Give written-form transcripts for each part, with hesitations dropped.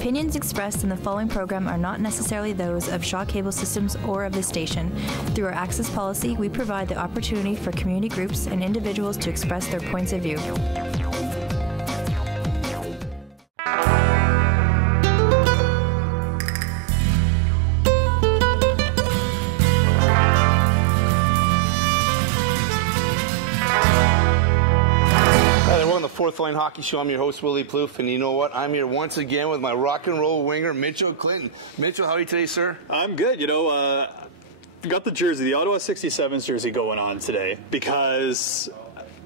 opinions expressed in the following program are not necessarily those of Shaw Cable Systems or of the station. Through our access policy, we provide the opportunity for community groups and individuals to express their points of view. Fourth Line Hockey Show. I'm your host, Willy Plouff, and you know what? I'm here once again with my rock and roll winger, Mitchell Clinton. Mitchell, how are you today, sir? I'm good. You know, got the jersey, the Ottawa 67s jersey going on today because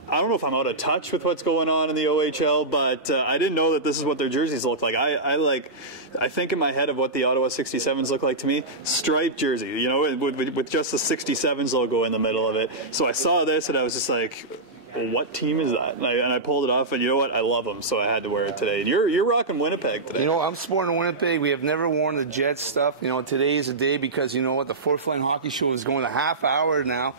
I don't know if I'm out of touch with what's going on in the OHL, but I didn't know that this is what their jerseys look like. I think in my head of what the Ottawa 67s look like to me, striped jersey, you know, with just the 67s logo in the middle of it. So I saw this and I was just like, what team is that? And I pulled it off, and you know what? I love them, so I had to wear it today. And you're rocking Winnipeg today. You know, I'm sporting Winnipeg. We have never worn the Jets stuff. You know, today is the day because, you know what, the Fourth Line Hockey Show is going a half hour now,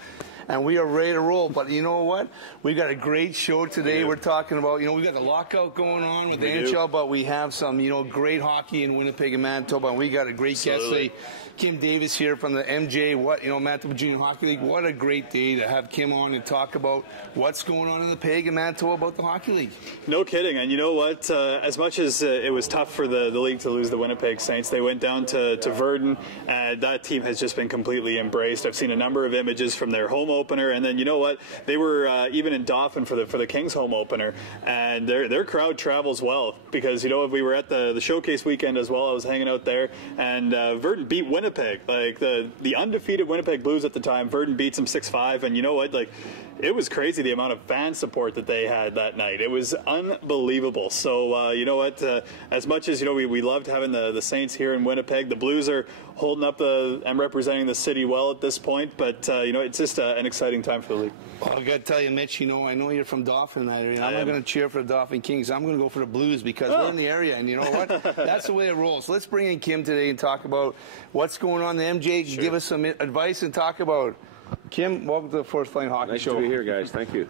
and we are ready to roll. But you know what? We got a great show today. We're talking about, you know, we got the lockout going on with the NHL, but we have some, you know, great hockey in Winnipeg and Manitoba, and we got a great guest today. Kim Davis here from the Manitoba Junior Hockey League. What a great day to have Kim on and talk about what's going on in the Peg and Manitoba about the Hockey League. No kidding. And you know what? As much as it was tough for the league to lose the Winnipeg Saints, they went down to Verdun, and that team has just been completely embraced. I've seen a number of images from their home opener, and then you know what? They were even in Dauphin for the Kings home opener, and their crowd travels well because, you know, we were at the showcase weekend as well. I was hanging out there, and Verdun beat Winnipeg. Like the undefeated Winnipeg Blues at the time, Verdun beats them 6-5, and you know what? Like, it was crazy the amount of fan support that they had that night. It was unbelievable. So you know what? As much as, you know, we loved having the Saints here in Winnipeg, the Blues are holding up and representing the city well at this point. But you know, it's just an exciting time for the league. Well, I got to tell you, Mitch. You know, I know you're from Dauphin area. I'm not going to cheer for the Dauphin Kings. I'm going to go for the Blues because we're in the area, and you know what? That's the way it rolls. Let's bring in Kim today and talk about what's going on in the MJ. Give us some advice and talk about. Kim, welcome to the Fourth Line Hockey Show. Nice to be here, guys. Thank you.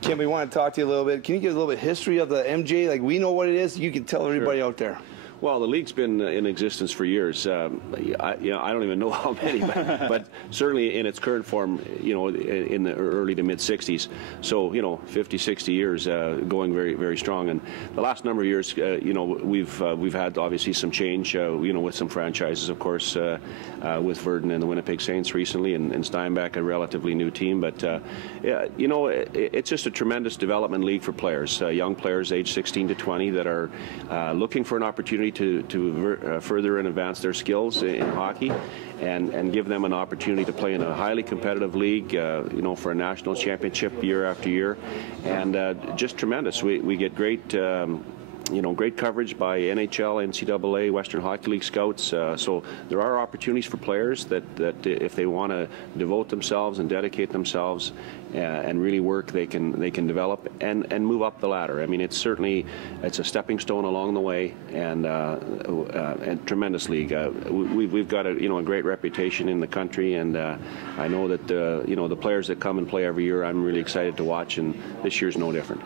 Kim, we want to talk to you a little bit. Can you give a little bit of history of the MJ? Like, we know what it is. You can tell everybody out there. Well, the league's been in existence for years. I don't even know how many, but certainly in its current form, you know, in the early to mid 60s. So, you know, 50, 60 years, going very, very strong. And the last number of years, you know, we've had obviously some change, you know, with some franchises, of course, with Verdun and the Winnipeg Saints recently, and Steinbach, a relatively new team. But you know, it's just a tremendous development league for players, young players, age 16 to 20, that are looking for an opportunity to further and advance their skills in hockey, and give them an opportunity to play in a highly competitive league, you know, for a national championship year after year, and just tremendous. We get great. You know, great coverage by NHL, NCAA, Western Hockey League scouts. So there are opportunities for players that if they want to devote themselves and dedicate themselves and really work, they can develop and move up the ladder. I mean, it's a stepping stone along the way, and tremendous league. We've got a great reputation in the country, and I know that you know, the players that come and play every year, I'm really excited to watch, and this year's no different.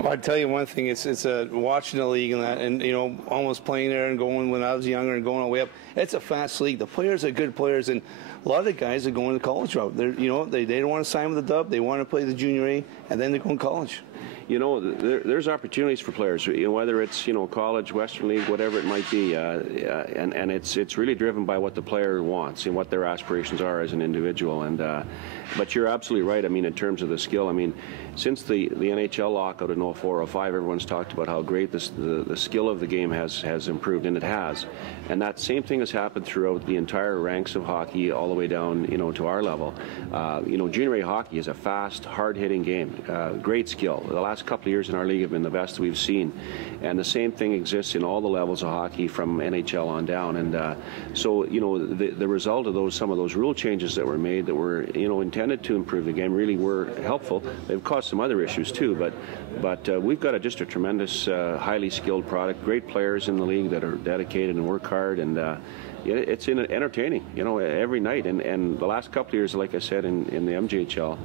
Well, I'd tell you one thing, it's watching the league and you know, almost playing there and going when I was younger and going all the way up. It's a fast league. The players are good players, and a lot of the guys are going the college route. They don't want to sign with the Dub. They want to play the Junior A, and then they're going to college. You know, there's opportunities for players, you know, whether it's, you know, college, Western League, whatever it might be, and it's really driven by what the player wants and what their aspirations are as an individual. And but you're absolutely right. I mean, in terms of the skill, I mean, since the NHL lockout in 04-05, everyone's talked about how great the skill of the game has improved, and it has. And that same thing has happened throughout the entire ranks of hockey, all the way down, you know, to our level. You know, Junior A hockey is a fast, hard-hitting game. Great skill. The last couple of years in our league have been the best we've seen, and the same thing exists in all the levels of hockey from NHL on down. And so, you know, the result of some of those rule changes that were made, that were, you know, intended to improve the game, really were helpful. They've caused some other issues too, but we've got just a tremendous, highly skilled product, great players in the league that are dedicated and work hard, and it's entertaining, you know, every night. And the last couple of years, like I said, in the MJHL,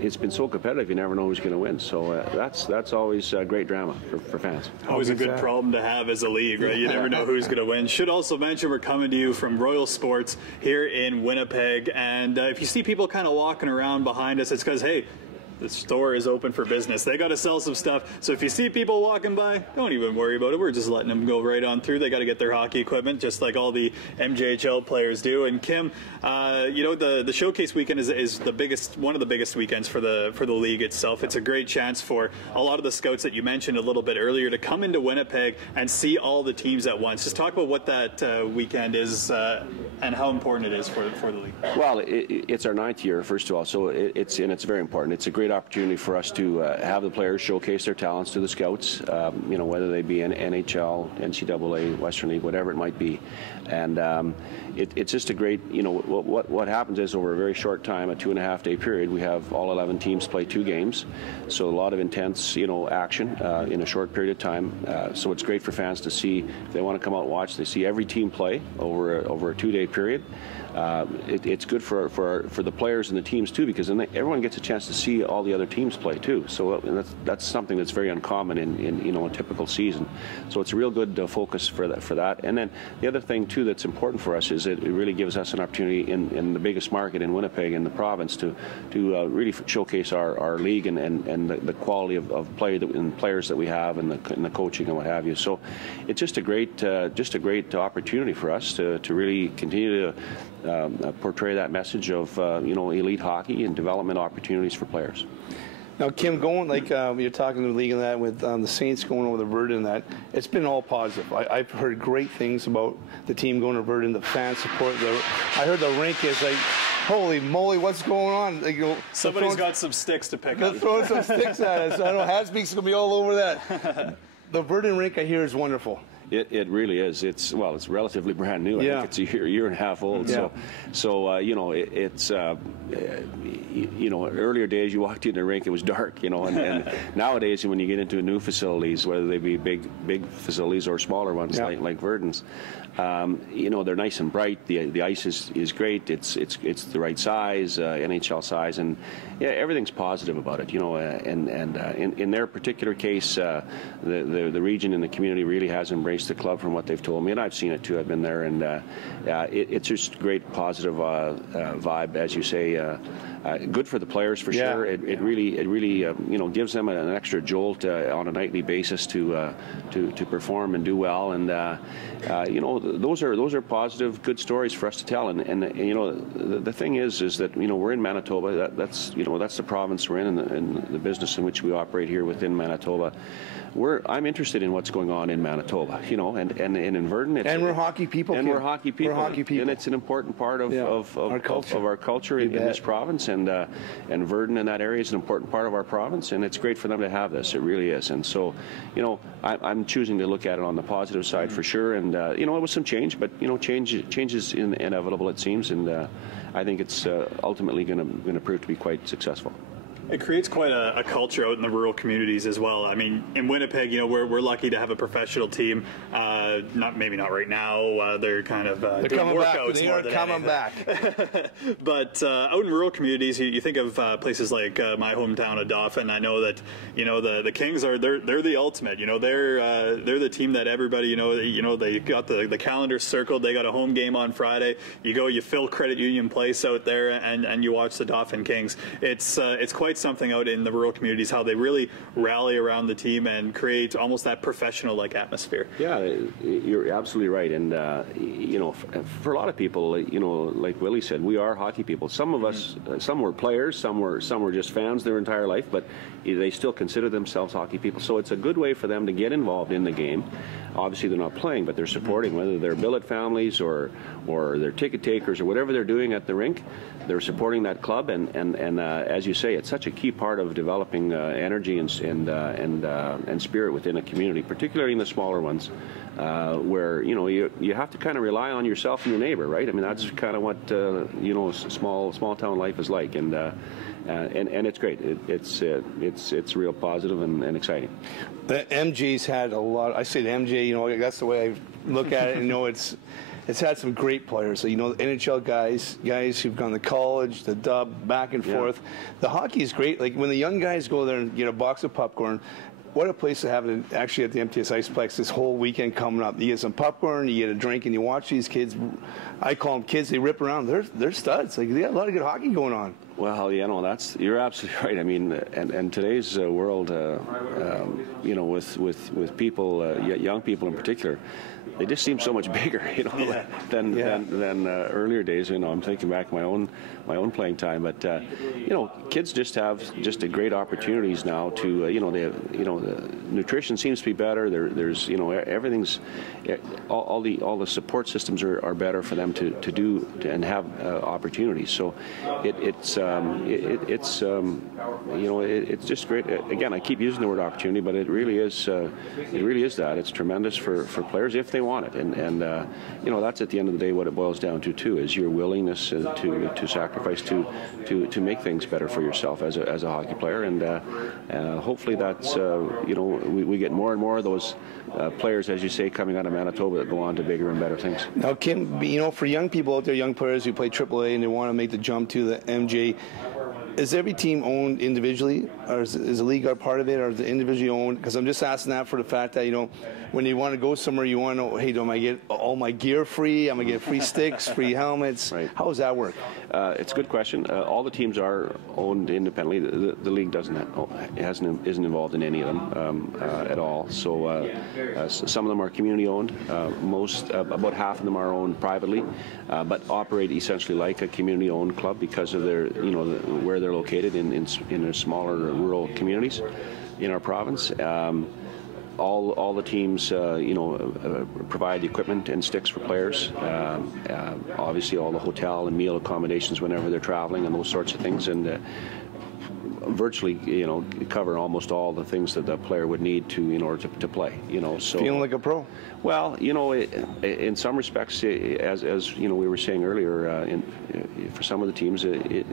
it's been so competitive, you never know who's going to win. So that's always great drama for fans. Always a good problem to have as a league, right? You never know who's going to win. Should also mention we're coming to you from Royal Sports here in Winnipeg, and if you see people kind of walking around behind us, it's because, hey, the store is open for business. They got to sell some stuff. So if you see people walking by, don't even worry about it. We're just letting them go right on through. They got to get their hockey equipment, just like all the MJHL players do. And Kim, you know, the showcase weekend is the biggest, one of the biggest weekends for the league itself. It's a great chance for a lot of the scouts that you mentioned a little bit earlier to come into Winnipeg and see all the teams at once. Just talk about what that weekend is and how important it is for the league. Well, it's our 9th year, first of all, so it's very important. It's a great opportunity for us to have the players showcase their talents to the scouts, you know, whether they be in NHL, NCAA, Western League, whatever it might be. And it's just a great, you know, what happens is over a very short time, a 2.5-day period, we have all 11 teams play 2 games. So a lot of intense, you know, action in a short period of time. So it's great for fans to see, if they want to come out and watch, they see every team play over a 2-day period. It's good for the players and the teams too, because then everyone gets a chance to see all the other teams play too. So that's something that's very uncommon in you know, a typical season. So it's a real good focus for that. And then the other thing too that's important for us is it really gives us an opportunity in the biggest market in Winnipeg, in the province, to really showcase our league and the quality of play and players that we have and the coaching and what have you. So it's just a great opportunity for us to really continue to portray that message of you know, elite hockey and development opportunities for players. Now, Kim, going like you're talking to the league and that with the Saints going over the Verdun and that, it's been all positive. I've heard great things about the team going to Verdun, the fan support. I heard the rink is like, holy moly, what's going on? Like, somebody's got some sticks to pick up. They're throwing some sticks at us. I know Hasbeek's going to be all over that. The Verdun rink, I hear, is wonderful. It really is. It's relatively brand new. I think it's a year and a half old. Yeah. So you know, it's you know, earlier days you walked in the rink, it was dark, you know, and nowadays when you get into new facilities, whether they be big facilities or smaller ones like Verdun's, you know, they're nice and bright. The ice is great. It's the right size, NHL size, and yeah, everything's positive about it, you know. In their particular case, the region and the community really has embraced the club from what they've told me, and I've seen it too. I've been there, and it's just great positive vibe, as you say. Good for the players for sure. It really you know, gives them an extra jolt on a nightly basis to perform and do well, and you know, those are positive, good stories for us to tell. And you know, the thing is that, you know, we're in Manitoba. That's you know, that's the province we're in the business in which we operate here within Manitoba. I'm interested in what's going on in Manitoba, you know, and in Verdun. And we're hockey people. And we're hockey people. We're hockey people. And it's an important part of our culture in this province. And Verdun in that area is an important part of our province. And it's great for them to have this. It really is. And so, you know, I'm choosing to look at it on the positive side for sure. And, you know, it was some change, but, you know, change is inevitable, it seems. And I think it's ultimately going to prove to be quite successful. It creates quite a culture out in the rural communities as well. I mean, in Winnipeg, you know, we're lucky to have a professional team. Maybe not right now. They're kind of they're doing coming workouts. Back. They are coming back. But out in rural communities, you think of places like my hometown of Dauphin. I know that, you know, the Kings they're the ultimate. You know, they're the team that everybody, you know they got the calendar circled. They got a home game on Friday. You go, you fill Credit Union Place out there, and you watch the Dauphin Kings. It's quite something out in the rural communities, how they really rally around the team and create almost that professional-like atmosphere. Yeah, you're absolutely right. And you know, for a lot of people, you know, like Willie said, we are hockey people. Some of us, some were players, some were just fans their entire life, but they still consider themselves hockey people. So it's a good way for them to get involved in the game. Obviously, they're not playing, but they're supporting, whether they're billet families or they're ticket takers or whatever they're doing at the rink. They're supporting that club, and as you say, it's such a key part of developing energy and spirit within a community, particularly in the smaller ones, where, you know, you have to kind of rely on yourself and your neighbor, right? I mean, that's kind of what you know, small town life is like, and and it's great. It's real positive and exciting. The MJ's had a lot. I say the MJ, that's the way I look at it. It's had some great players. So, the NHL guys who've gone to college, the dub, back and forth. The hockey is great. Like when the young guys go there and get a box of popcorn, what a place to have it actually at the MTS Iceplex this whole weekend coming up. You get some popcorn, you get a drink, and you watch these kids. I call them kids. They rip around. They're studs. Like they got a lot of good hockey going on. Well, you're absolutely right. I mean, and today's world, with people, young people in particular, they just seem so much bigger, than earlier days. I'm thinking back my own playing time, but kids just have great opportunities now to they have, the nutrition seems to be better. There's everything's all the support systems are better for them to do and have opportunities. So it's just great. Again, I keep using the word opportunity, but it really is that. It's tremendous for players if they want it, and that's at the end of the day what it boils down to too, is your willingness to sacrifice to make things better for yourself as a hockey player, and hopefully that's we get more and more of those players, as you say, coming out of Manitoba that go on to bigger and better things. Now, Kim, for young people out there, young players who play AAA and they want to make the jump to the MJ, is every team owned individually, or is the league a part of it, or is it individually owned? Because I'm just asking that for the fact that, when you want to go somewhere, you want to know, hey, do I get all my gear free? I'm going to get free sticks, free helmets. Right. How does that work? It's a good question. All the teams are owned independently. The league isn't involved in any of them at all. So some of them are community owned. About half of them are owned privately, but operate essentially like a community owned club because of their where they're located in their smaller rural communities in our province. All the teams, provide equipment and sticks for players. Obviously, all the hotel and meal accommodations whenever they're traveling and those sorts of things, and virtually, cover almost all the things that the player would need in order to play. So feeling like a pro. Well, in some respects, as we were saying earlier, for some of the teams, it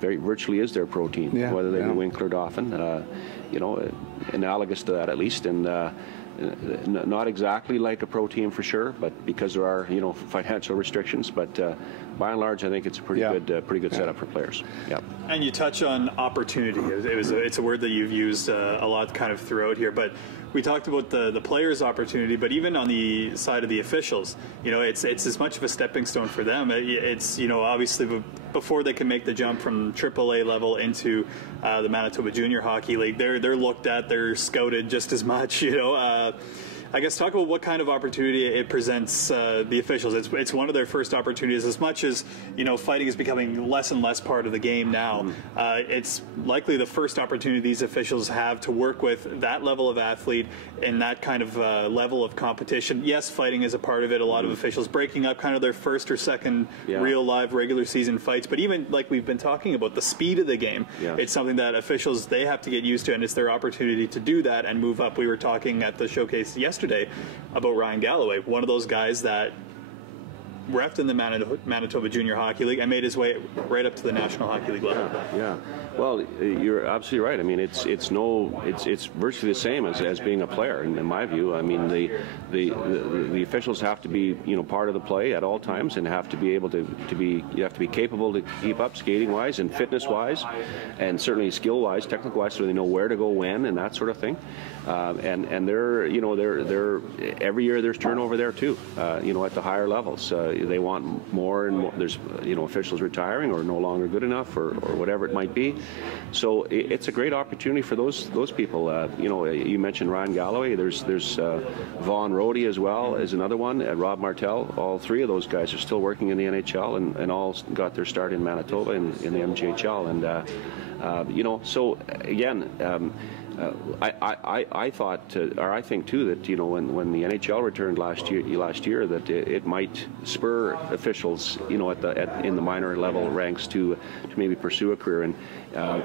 very virtually is their pro team, whether they be Winkler or Dauphin. Analogous to that at least, and not exactly like a pro team for sure, but because there are financial restrictions. But by and large, I think it's a pretty good setup for players. Yeah. And you touch on opportunity. It's a word that you've used a lot kind of throughout here, but we talked about the players' opportunity, but even on the side of the officials, it's as much of a stepping stone for them. It's obviously before they can make the jump from AAA level into the Manitoba Junior Hockey League, they're looked at, they're scouted just as much. I guess talk about what kind of opportunity it presents the officials. It's one of their first opportunities. As much as fighting is becoming less and less part of the game now, it's likely the first opportunity these officials have to work with that level of athlete and that kind of level of competition. Yes, fighting is a part of it. A lot of officials breaking up kind of their first or second real live regular season fights. But even like we've been talking about, the speed of the game, it's something that officials, they have to get used to, and it's their opportunity to do that and move up. We were talking at the showcase yesterday about Ryan Galloway, one of those guys that refed in the Manitoba Junior Hockey League and made his way right up to the National Hockey League level. Yeah. Well, you're absolutely right. I mean, it's virtually the same as being a player in my view. I mean, the officials have to be part of the play at all times and have to be able you have to be capable to keep up skating wise and fitness wise, and certainly skill wise, technical wise, so they know where to go when and that sort of thing. And they're every year there's turnover there too. At the higher levels, they want more and more. There's officials retiring or no longer good enough or whatever it might be. So it's a great opportunity for those people. You mentioned Ryan Galloway. There's Vaughn Rohde as well as another one. Rob Martel. All three of those guys are still working in the NHL and all got their start in Manitoba in the MJHL. And so again. I thought, or I think too, that when the NHL returned last year, that it might spur officials, in the minor level ranks to maybe pursue a career. And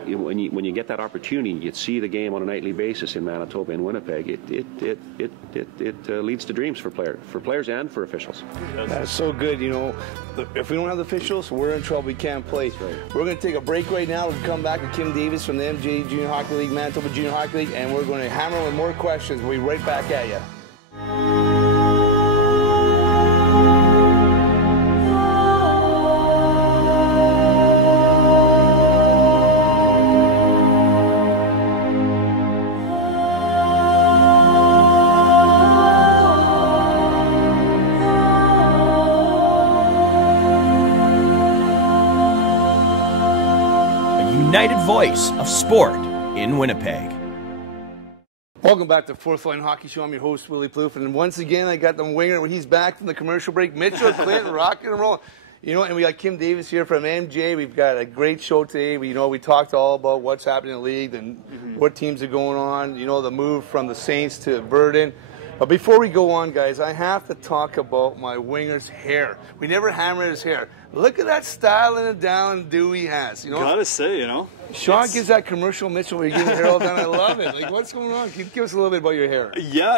when you get that opportunity, you see the game on a nightly basis in Manitoba and Winnipeg. It leads to dreams for players and for officials. That's so good. If we don't have the officials, we're in trouble. We can't play. Right. We're going to take a break right now. We'll come back with Kim Davis from the MJ Junior Hockey League, Manitoba Junior Hockey League, and we're going to hammer with more questions. We'll be right back at you. United voice of sport in Winnipeg. Welcome back to Fourth Line Hockey Show. I'm your host, Willy Plouff, and once again, I got the winger. He's back from the commercial break. Mitchell Clinton, rocking and rolling. And we got Kim Davis here from MJ. We've got a great show today. We talked all about what's happening in the league and what teams are going on. The move from the Saints to Verdun. But before we go on, guys, I have to talk about my winger's hair. We never hammered his hair. Look at that style and the down do he has. Gotta say, Sean gives that commercial, Mitchell, where you're getting your hair all done. I love it. Like, what's going on? Give us a little bit about your hair. Yeah,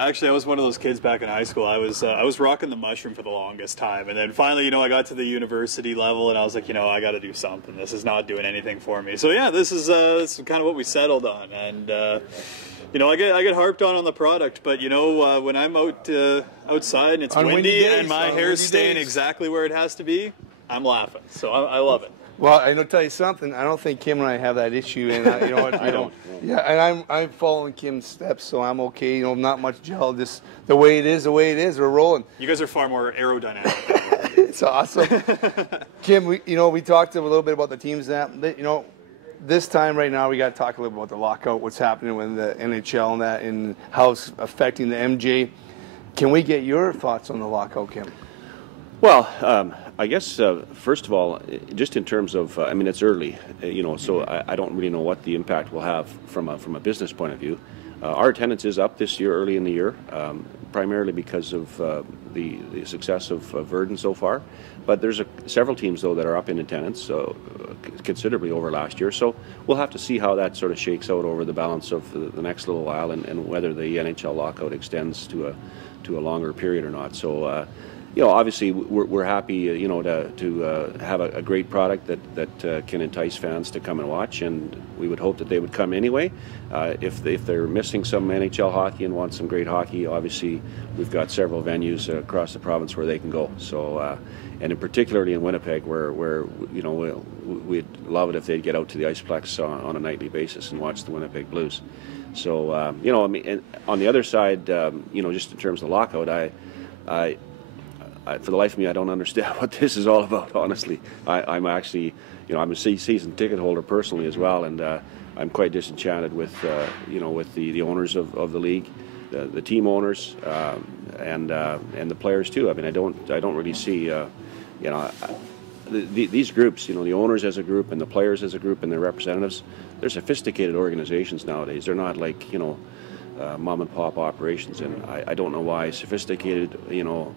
actually, I was one of those kids back in high school. I was rocking the mushroom for the longest time, and then finally, I got to the university level, and I was like, I got to do something. This is not doing anything for me. So yeah, this is kind of what we settled on, and I get harped on the product, but when I'm outside and it's windy and my hair's staying exactly where it has to be, I'm laughing. So I love it. Well, I'm gonna tell you something. I don't think Kim and I have that issue, and you know what? I don't. Yeah, and I'm following Kim's steps, so I'm okay. Not much gel. Just the way it is. We're rolling. You guys are far more aerodynamic. It's awesome. Kim, we talked a little bit about the teams that this time right now we got to talk a little bit about the lockout, what's happening with the NHL and that, and how it's affecting the MJ. Can we get your thoughts on the lockout, Kim? Well, I guess first of all, just in terms of, it's early, so I don't really know what the impact will have from a business point of view. Our attendance is up this year, early in the year, primarily because of the success of Verdun so far. But there's several teams, though, that are up in attendance, considerably over last year. So we'll have to see how that sort of shakes out over the balance of the next little while, and whether the NHL lockout extends to a longer period or not. So, obviously we're happy, to have a great product that can entice fans to come and watch, and we would hope that they would come anyway. If they're missing some NHL hockey and want some great hockey, obviously we've got several venues across the province where they can go. So, and in particularly in Winnipeg, where we'd love it if they'd get out to the Iceplex on a nightly basis and watch the Winnipeg Blues. So, and on the other side, just in terms of the lockout, I for the life of me, I don't understand what this is all about, honestly. I'm actually, I'm a season ticket holder personally as well, and I'm quite disenchanted with, with the owners of the league, the team owners, and the players too. I don't really see, these groups, the owners as a group and the players as a group and their representatives. They're sophisticated organizations nowadays. They're not like, mom and pop operations, and I don't know why sophisticated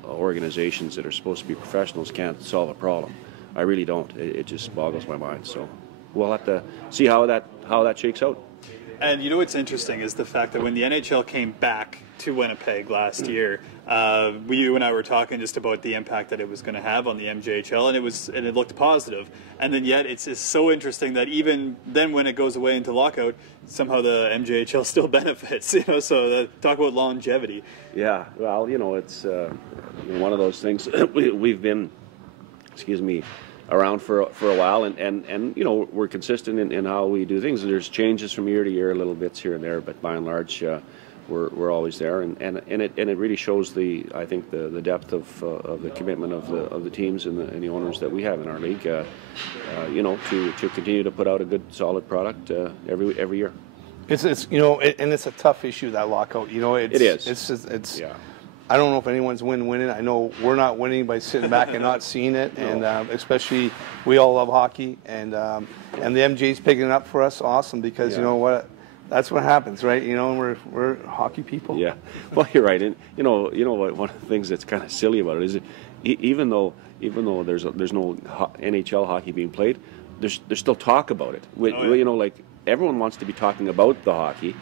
organizations that are supposed to be professionals can't solve a problem. I really don't. It just boggles my mind. So we'll have to see how that shakes out. And what's interesting is the fact that when the NHL came back to Winnipeg last year, you and I were talking just about the impact that it was going to have on the MJHL, and it looked positive. And then yet it's so interesting that even then, when it goes away into lockout, somehow the MJHL still benefits. So talk about longevity. Yeah, well, it's one of those things. We've been, around for a while, and we're consistent in how we do things. There's changes from year to year, little bits here and there, but by and large, we're always there, and it really shows I think the depth of the commitment of the teams and the owners that we have in our league, to continue to put out a good solid product every year. It's and it's a tough issue, that lockout. It is. It's yeah. I don't know if anyone's winning. I know we're not winning by sitting back and not seeing it, and especially we all love hockey, and the MJ's picking it up for us. Awesome, because you know what, That's what happens, right? You know, we're hockey people. Yeah, well, you're right, and you know what? One of the things that's kind of silly about it is, even though there's no NHL hockey being played, there's still talk about it. You know, like everyone wants to be talking about the hockey,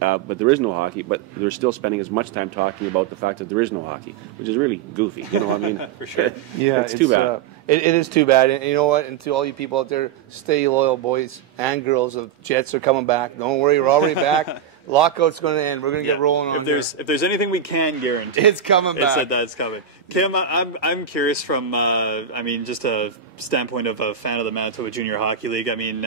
but there is no hockey. But they're still spending as much time talking about the fact that there is no hockey, which is really goofy. You know, I mean, for sure. Yeah, it's too bad. It is too bad, and you know what? And to all you people out there, stay loyal, boys and girls. The Jets are coming back. Don't worry, we're already back. Lockout's going to end. We're going to get rolling on. If there's anything we can guarantee, it's coming back. It's that's coming. Kim, I'm curious from I mean, just a standpoint of a fan of the Manitoba Junior Hockey League. I mean,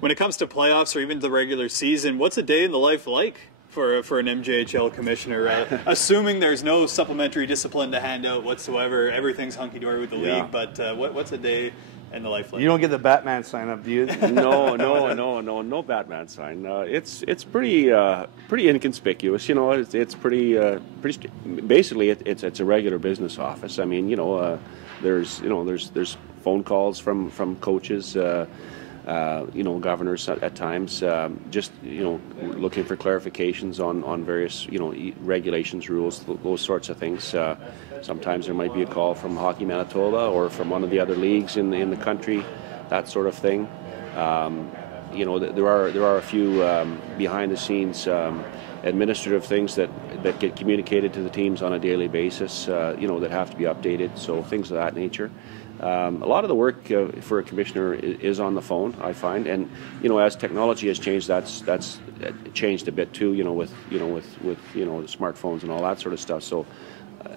when it comes to playoffs or even the regular season, what's a day in the life like for an MJHL commissioner? Assuming there's no supplementary discipline to hand out whatsoever, everything's hunky dory with the league. But what's a day in the life like? You don't get the Batman sign up, do you? No Batman sign. It's pretty inconspicuous. You know, it's pretty basically it's a regular business office. I mean, you know, there's phone calls from coaches. You know, governors at times, just, you know, looking for clarifications on various, you know, regulations, rules, those sorts of things. Sometimes there might be a call from Hockey Manitoba or from one of the other leagues in the country, that sort of thing. You know, there are a few behind the scenes administrative things that get communicated to the teams on a daily basis. You know, that have to be updated. So things of that nature. A lot of the work for a commissioner is on the phone, I find, and you know, as technology has changed, that's changed a bit too. You know, with the smartphones and all that sort of stuff. So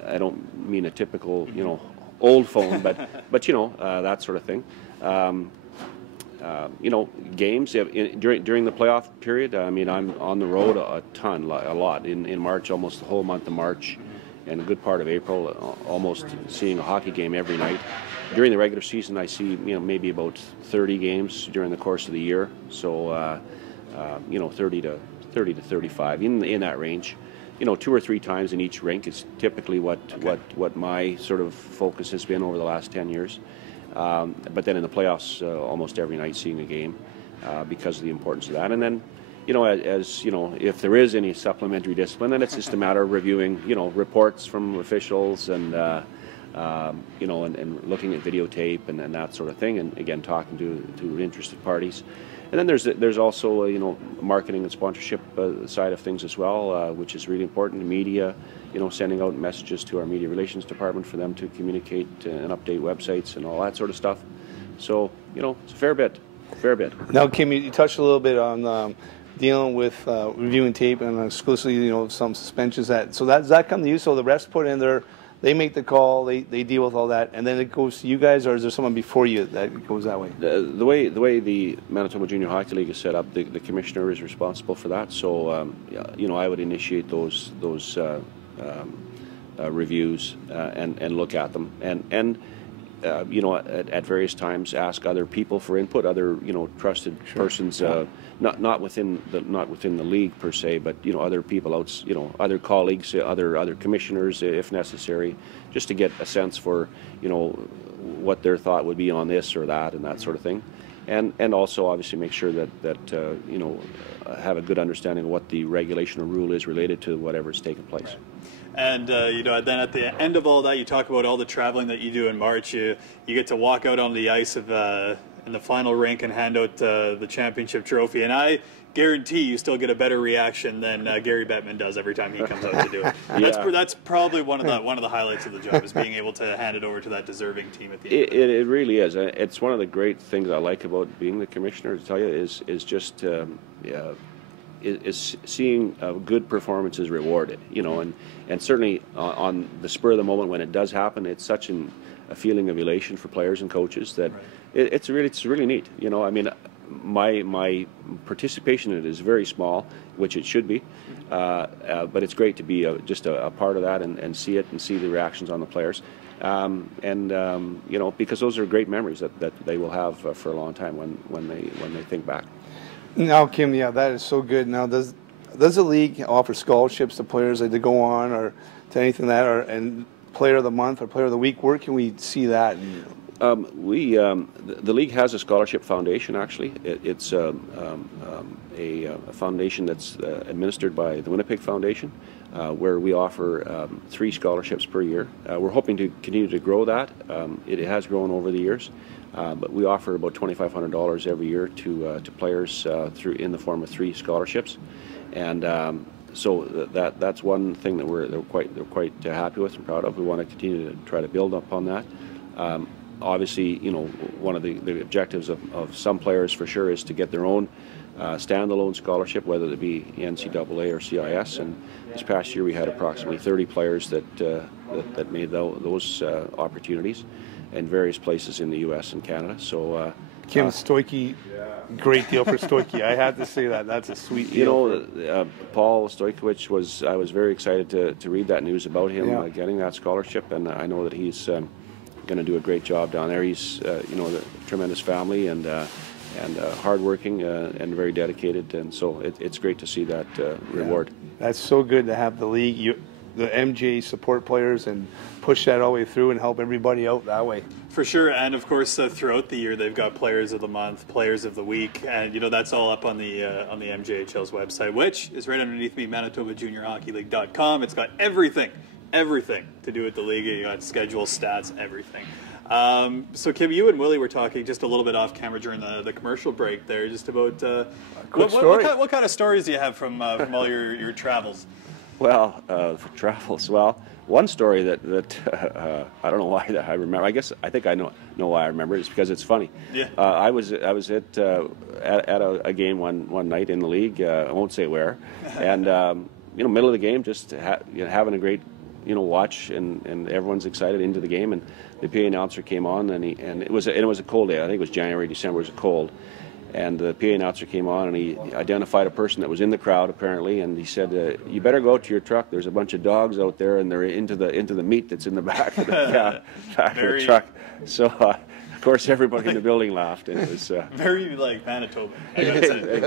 I don't mean a typical, you know, old phone, but you know, that sort of thing. You know, games during the playoff period. I mean, I'm on the road a lot in March, almost the whole month of March, and a good part of April, almost seeing a hockey game every night. During the regular season, I see, you know, maybe about 30 games during the course of the year. So, you know, 30 to 35 in that range. You know, 2 or 3 times in each rink is typically what my sort of focus has been over the last 10 years. But then in the playoffs, almost every night seeing a game because of the importance of that. And then, you know, as you know, if there is any supplementary discipline, then it's just a matter of reviewing, you know, reports from officials and you know, and looking at videotape and that sort of thing, and again talking to interested parties. And then there's also you know, marketing and sponsorship side of things as well, which is really important. The media, you know, sending out messages to our media relations department for them to communicate and update websites and all that sort of stuff. So, you know, it's a fair bit. Now, Kim, you touched a little bit on dealing with reviewing tape and exclusively, you know, some suspensions. So does that come to you? So the refs put in their, they make the call, they deal with all that, and then it goes to you guys, or is there someone before you that goes that way? The way the Manitoba Junior Hockey League is set up, the commissioner is responsible for that. So you know, I would initiate those reviews and look at them, and you know, at various times ask other people for input, other, you know, trusted persons, not within the league per se, but you know, other people out, you know, other colleagues, other commissioners if necessary, just to get a sense for, you know, what their thought would be on this or that and that sort of thing, and also obviously make sure that you know, have a good understanding of what the regulation or rule is related to whatever's taken place. And you know, then at the end of all that, you talk about all the traveling that you do in March. You get to walk out on the ice of in the final rink and hand out the championship trophy. And I guarantee you still get a better reaction than Gary Bettman does every time he comes out to do it. Yeah. That's probably one of the highlights of the job, is being able to hand it over to that deserving team at the end. It really is. It's one of the great things I like about being the commissioner, to tell you, is just is seeing good performances rewarded, you know, and certainly on the spur of the moment when it does happen, it's such a feeling of elation for players and coaches that it's really neat, you know. I mean, my participation in it is very small, which it should be, but it's great to be just a part of that and see it and see the reactions on the players, and you know, because those are great memories that they will have for a long time when they think back. Now, Kim, yeah, that is so good. Now, does the league offer scholarships to players that they go on, or to anything that, and player of the month or player of the week? Where can we see that? The league has a scholarship foundation. Actually, it's a foundation that's administered by the Winnipeg Foundation, where we offer 3 scholarships per year. We're hoping to continue to grow that. It has grown over the years, but we offer about $2,500 every year to players in the form of 3 scholarships, and so that's one thing that they're quite happy with and proud of. We want to continue to try to build upon that. Obviously, one of the objectives of some players for sure is to get their own standalone scholarship, whether it be NCAA or CIS. And this past year we had approximately 30 players that made those opportunities in various places in the U.S. and Canada. So Kim Stoicky, great deal for Stoicky. I had to say that. That's a sweet deal. Paul Stojkovic I was very excited to read that news about him getting that scholarship, and I know that he's going to do a great job down there. He's a tremendous family and hardworking and very dedicated, and so it's great to see that reward. That's so good to have the league, the MJ support players and push that all the way through and help everybody out that way. For sure, and of course throughout the year they've got Players of the Month, Players of the Week, and that's all up on the MJHL's website, which is right underneath me, ManitobaJuniorHockeyLeague.com. It's got everything to do with the league. You got schedule, stats, everything. So Kim, you and Willie were talking just a little bit off camera during the commercial break there, just about what kind of stories do you have from all your travels? Well, for travels, one story that I don't know why that I remember. I think I know why I remember it. It's because it's funny. Yeah. I was at a game one night in the league. I won't say where, and middle of the game, just having a great watch, and everyone's excited into the game, and the PA announcer came on, and it was a cold day. I think it was January, December. It was cold, and the PA announcer came on, and he identified a person that was in the crowd apparently, and he said, "You better go out to your truck. There's a bunch of dogs out there, and they're into the meat that's in the back of the back of the truck." So. Of course, everybody in the building laughed, and it was very like Manitoba. Exactly.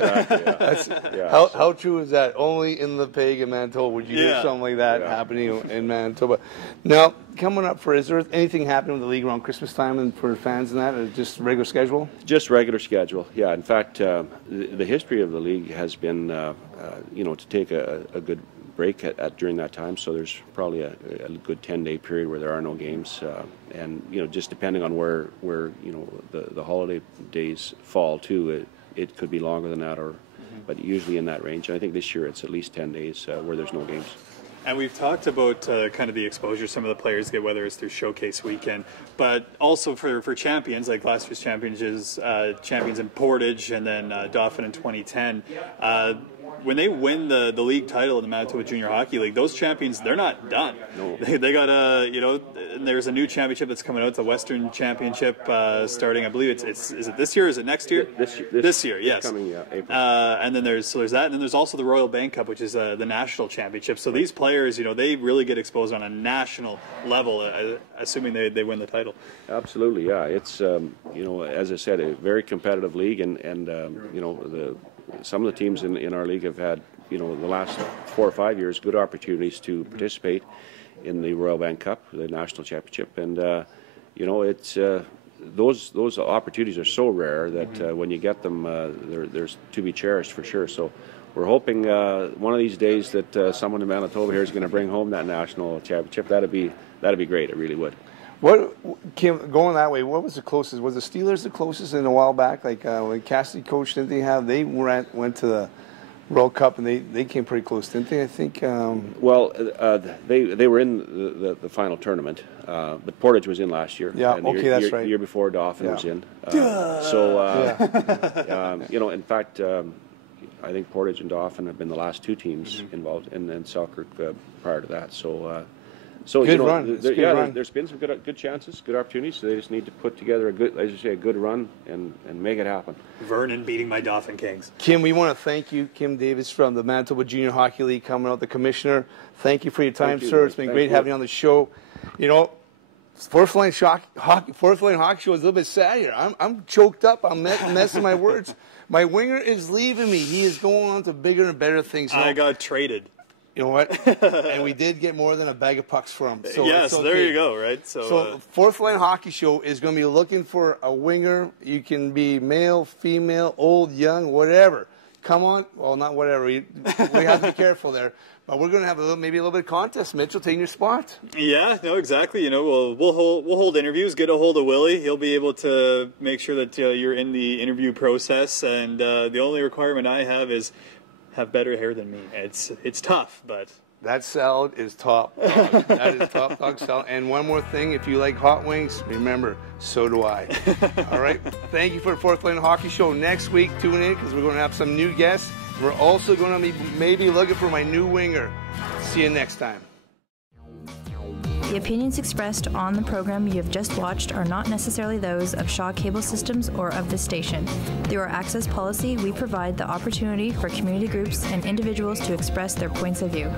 How true is that? Only in the pagan Manitoba would you hear something like that happening in Manitoba. Now, coming up is there anything happening with the league around Christmas time and for fans and that, or just regular schedule? Just regular schedule. Yeah. In fact, the history of the league has been, to take a good break during that time, so there's probably a good 10-day period where there are no games, and just depending on where the holiday days fall too, it could be longer than that, but usually in that range. And I think this year it's at least 10 days where there's no games. And we've talked about kind of the exposure some of the players get, whether it's through Showcase Weekend, but also for champions, like last year's champions in Portage and then Dauphin in 2010. When they win the league title in the Manitoba Junior Hockey League, those champions, they're not done. No. They got there's a new championship that's coming out, the Western Championship, starting, I believe is it this year or is it next year? This year, yes. Coming, April. And then there's that, and then there's also the Royal Bank Cup, which is the national championship. So these players, they really get exposed on a national level, assuming they win the title. Absolutely, yeah. It's as I said, a very competitive league, and some of the teams in our league have had, the last 4 or 5 years, good opportunities to participate in the Royal Bank Cup, the national championship, and it's those opportunities are so rare that when you get them, there's to be cherished for sure. So we're hoping one of these days that someone in Manitoba here is going to bring home that national championship. That'd be great. It really would. What, Kim, going that way, what was the closest? Was the Steelers the closest in a while back? Like when Cassidy coached, didn't they have? They went to the World Cup and they came pretty close, didn't they? I think. Well, they were in the final tournament, but Portage was in last year. Yeah, that's right. The year before, Dauphin was in. In fact, I think Portage and Dauphin have been the last 2 teams involved, and then Selkirk prior to that. So good run. There's been some good chances, good opportunities. So they just need to put together a good run and make it happen. Vernon beating my Dauphin Kings. Kim, we want to thank you, Kim Davis from the Manitoba Junior Hockey League, coming out, the commissioner. Thank you for your time, sir. It's been great having you on the show. Fourth Line Hockey Show is a little bit sad here. I'm choked up. I'm messing my words. My winger is leaving me. He is going on to bigger and better things. I got traded. You know what? And we did get more than a bag of pucks from him. So yes, okay. There you go, right? So Fourth Line Hockey Show is going to be looking for a winger. You can be male, female, old, young, whatever. Come on. Well, not whatever. We have to be careful there. But we're going to have maybe a little bit of contest. Mitchell, taking your spot. Yeah, no, exactly. You know, we'll hold interviews. Get a hold of Willie. He'll be able to make sure that you're in the interview process. And the only requirement I have is have better hair than me. It's tough, but that salad is top dog. That is top dog salad. And one more thing, if you like hot wings, remember, so do I. All right. Thank you for the Fourth Line Hockey Show. Next week, tune in because we're going to have some new guests. We're also going to be maybe looking for my new winger. See you next time. The opinions expressed on the program you have just watched are not necessarily those of Shaw Cable Systems or of this station. Through our access policy, we provide the opportunity for community groups and individuals to express their points of view.